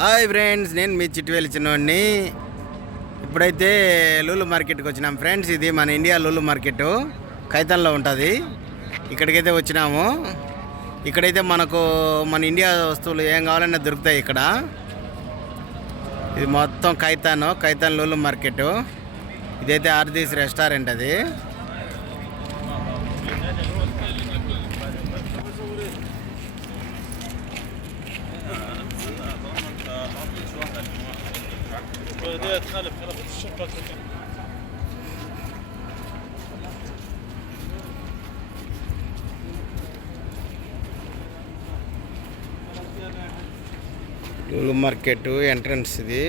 Hi friends, నేను మీ చిట్టువేలి చిన్నవాడిని. ఇప్పుడైతే లూలు మార్కెట్కి వచ్చినాం ఫ్రెండ్స్. ఇది మన ఇండియా లూలు మార్కెట్ కైతన్లో ఉంటుంది. ఇక్కడికైతే వచ్చినాము. ఇక్కడైతే మనకు మన ఇండియా వస్తువులు ఏం కావాలన్నా దొరుకుతాయి ఇక్కడ. ఇది మొత్తం కైతాన్ లూలు మార్కెట్. ఇదైతే ఆర్దీస్ రెస్టారెంట్. అది లూలు మార్కెట్ ఎంట్రన్స్. ఇది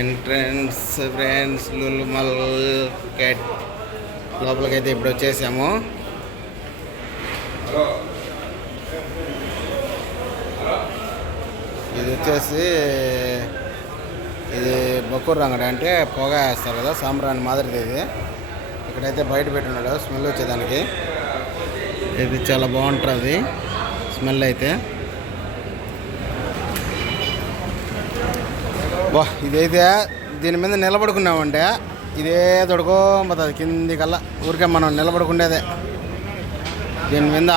ఎంట్రన్స్ ఫ్రెండ్స్. లూలు మార్కెట్ లోపలికైతే ఇప్పుడు వచ్చేసాము. ఇది వచ్చేసి ఇది బొక్కూరు రంగడి, అంటే పొగ వేస్తారు కదా, సాంబ్రాణి మాదిరిది. ఇది ఇక్కడైతే బయట పెట్టున్నాడు స్మెల్ వచ్చేదానికి. ఇది చాలా బాగుంటుంది స్మెల్ అయితే. వా, ఇదైతే దీని మీద నిలబడుకున్నామంటే ఇదే తొడుకోపోతుంది కింది కల్లా. ఊరికే మనం నిలబడుకుండేదే దీని మీద.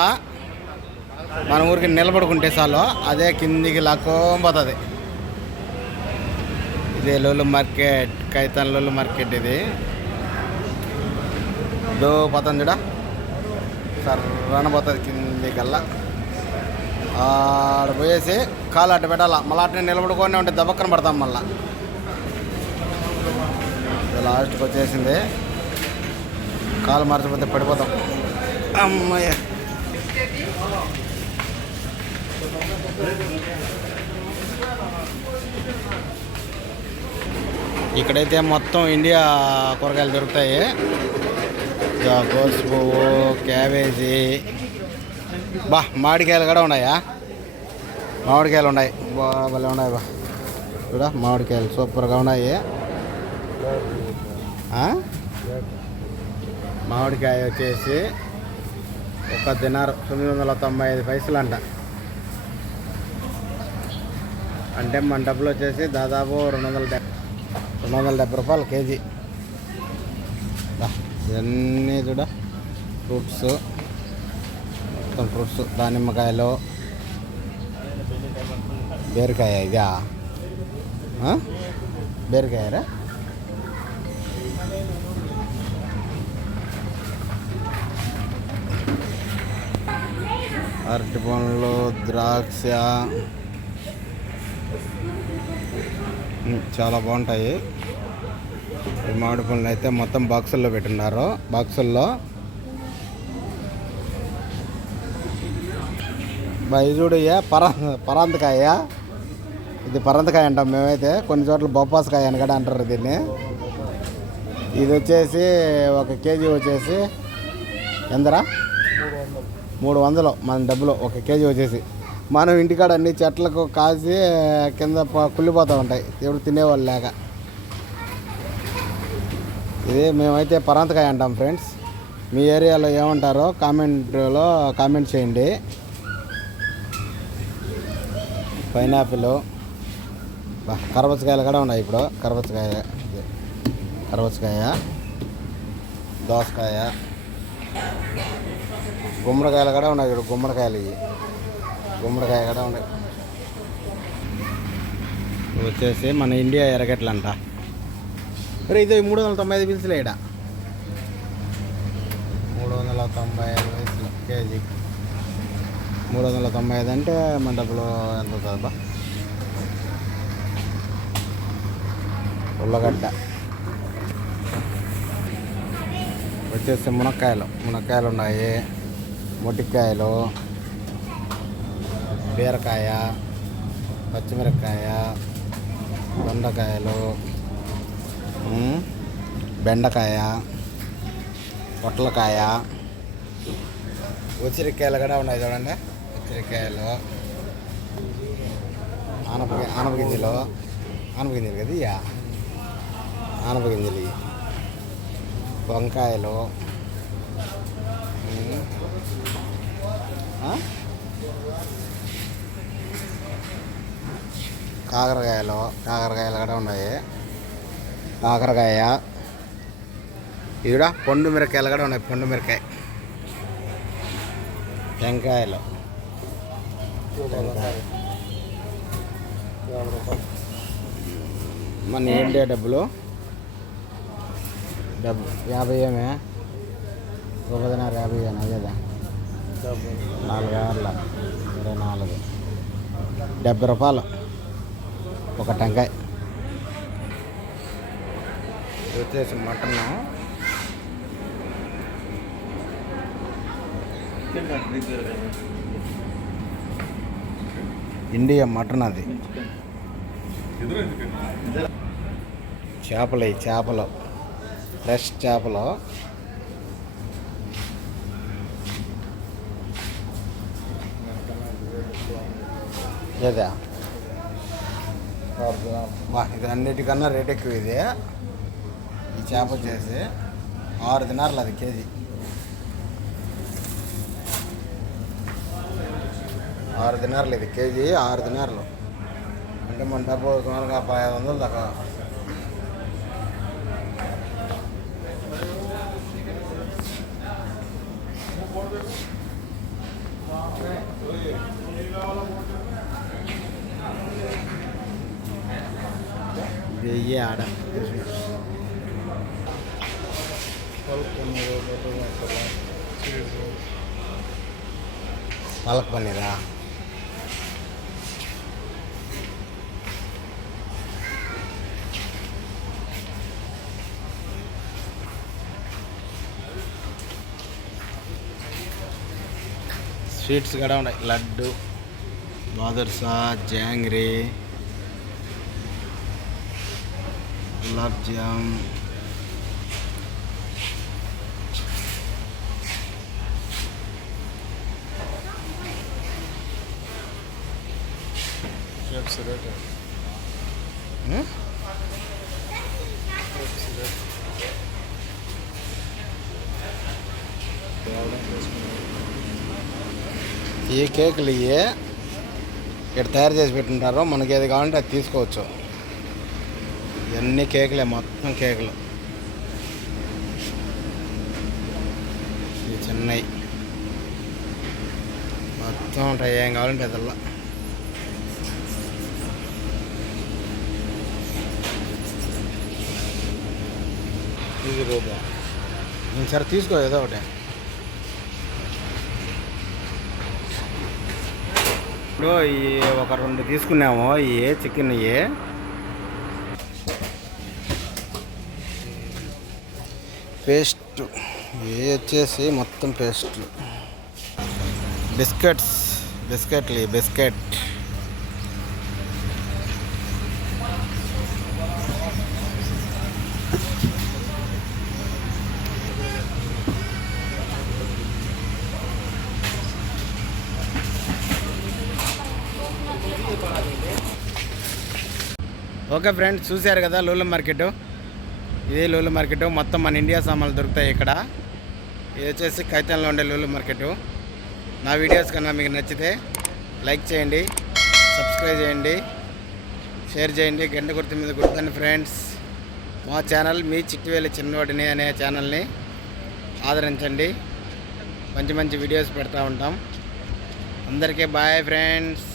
మన ఊరికి నిలబడుకుంటే చాలు, అదే కిందికి లాక్కోపోతుంది. ఇదే లూలు మార్కెట్, కైతాన్ లూలు మార్కెట్. ఇది పోతుంది చూడ, సర్రన పోతుంది కిందికల్లా. ఆడ పోయేసి కాలు అట్ట పెట్టాలా, మళ్ళీ అట్నే నిలబడుకొని ఉంటే దబక్కన పడతాం. మళ్ళీ లాస్ట్కి వచ్చేసింది. కాలు మార్చిపోతే పడిపోతాం. అమ్మయ్య, ఇక్కడైతే మొత్తం ఇండియా కూరగాయలు దొరుకుతాయి. గోసు పువ్వు, క్యాబేజీ, మామిడికాయలు కూడా ఉన్నాయా? మామిడికాయలు ఉన్నాయి, భలే ఉన్నాయి. చూడ, మామిడికాయలు సూపర్గా ఉన్నాయి. మామిడికాయ వచ్చేసి ఒక దినారు 995 పైసలు అంట. అంటే మన డబ్బులు వచ్చేసి దాదాపు 270 రూపాయలు కేజీ. ఇవన్నీ చూడ, ఫ్రూట్స్, మొత్తం ఫ్రూట్స్. దానిమ్మకాయలు, బీరకాయ. ఇదా బీరకాయరా? అరటి పండ్లు, ద్రాక్ష చాలా బాగుంటాయి. ఈ మామిడి పండ్లు అయితే మొత్తం బాక్సుల్లో పెట్టున్నారు. బాక్సుల్లో ఇది చూడు, పరంతకాయ. ఇది పరంతకాయ అంటాం మేమైతే. కొన్ని చోట్ల బొప్పాసకాయ అని కూడా అంటారు దీన్ని. ఇది వచ్చేసి ఒక కేజీ వచ్చేసి ఎందరా? 300 మన డబ్బులు ఒక కేజీ వచ్చేసి. మనం ఇంటికాడ అన్ని చెట్లకు కాసి కింద కుళ్ళిపోతూ ఉంటాయి, ఎవరు తినేవాళ్ళు లేక. ఇది మేమైతే పరంతకాయ అంటాం ఫ్రెండ్స్. మీ ఏరియాలో ఏమంటారో కామెంట్లో కామెంట్ చేయండి. పైనాపిల్, కరపచ్చకాయలు కూడా ఉన్నాయి ఇప్పుడు. కరపచ్చకాయ, దోసకాయ, గుమ్మడికాయలు కూడా ఉన్నాయి. ఇప్పుడు గుమ్మడికాయలు, ఇవి గుమ్మడికాయ కూడా ఉన్నాయి. వచ్చేసి మన ఇండియా ఎర్రగడ్డలు అంట. ఇది 395 పైసలు. ఇక్కడ 395 పైసలు కేజీ. 395 అంటే మన డబ్బులు ఎంత అవుతుందా? ఉల్లగడ్డ వచ్చేసి మునక్కాయలు ఉన్నాయి. మొటికాయలు, బీరకాయ, పచ్చిమిరపకాయ, దొండకాయలు, బెండకాయ, పొట్లకాయ, ఉసిరికాయలు కూడా ఉన్నాయి చూడండి. ఉసిరికాయలు, ఆనపగింజలు కదా, ఇక ఆనపగింజలు, వంకాయలు, కాకరకాయలు కూడా ఉన్నాయి. కాకరకాయ ఈడ పండు మిరకాయలు కూడా ఉన్నాయి. పండు మిరకాయ, టెంకాయలు, మన ఏంటి డబ్బులు 50 ఏమే రూపాయన్నర 50 అదేదా 4 ఆర్ల 24 70 రూపాయలు ఒక టెంకాయ. వచ్చేసి మటన్ ఇండియా మటన్, అది చేపలు, ఈ చేపలు ఫ్రెష్ చేపలు. లేదా ఇది అన్నిటికన్నా రేట్ ఎక్కువ. ఇది ఈ చేప వచ్చేసి 6 దినార్లు, అది కేజీ 6 దినార్లు. ఇది కేజీ 6 దినార్లు అంటే మన డబ్బు సుమారుగా 500 దాకా. వెయ్యి ఆడ పాలక్ పన్నీరా. స్వీట్స్ కూడా ఉన్నాయి. లడ్డు, బాదుర్సా, జాంగ్రీ, గులాబ్ జామ్, ఈ కేకులు ఇక్కడ తయారు చేసి పెట్టుంటారు. మనకి ఏది కావాలంటే అది తీసుకోవచ్చు. ఇవన్నీ కేకులే, మొత్తం కేకులు. ఇవి చిన్నవి మొత్తం ఉంటాయి. ఏం కావాలంటే అదల్లా. ఇది రూపా సరే తీసుకో, ఏదో ఒకటి. ఇప్పుడు ఈ ఒక 2 తీసుకున్నాము. ఇవి చికెన్, ఇవి పేస్ట్, ఇవి వచ్చేసి మొత్తం పేస్ట్లు. బిస్కెట్లు బిస్కెట్. ఓకే ఫ్రెండ్స్, చూశారు కదా లూలు మార్కెట్. ఇదే లూలు మార్కెట్. మొత్తం మన ఇండియా సామాన్లు దొరుకుతాయి ఇక్కడ. ఇది వచ్చేసి కైతన్లో ఉండే లూలు మార్కెట్. నా వీడియోస్ కన్నా మీకు నచ్చితే లైక్ చేయండి, సబ్స్క్రైబ్ చేయండి, షేర్ చేయండి, గంట గుర్తు మీద గుర్తుంది ఫ్రెండ్స్. మా ఛానల్ మీ చిట్టివేలి చిన్నవాడిని అనే ఛానల్ని ఆదరించండి. మంచి మంచి వీడియోస్ పెడతా ఉంటాం. అందరికీ బాయ్ ఫ్రెండ్స్.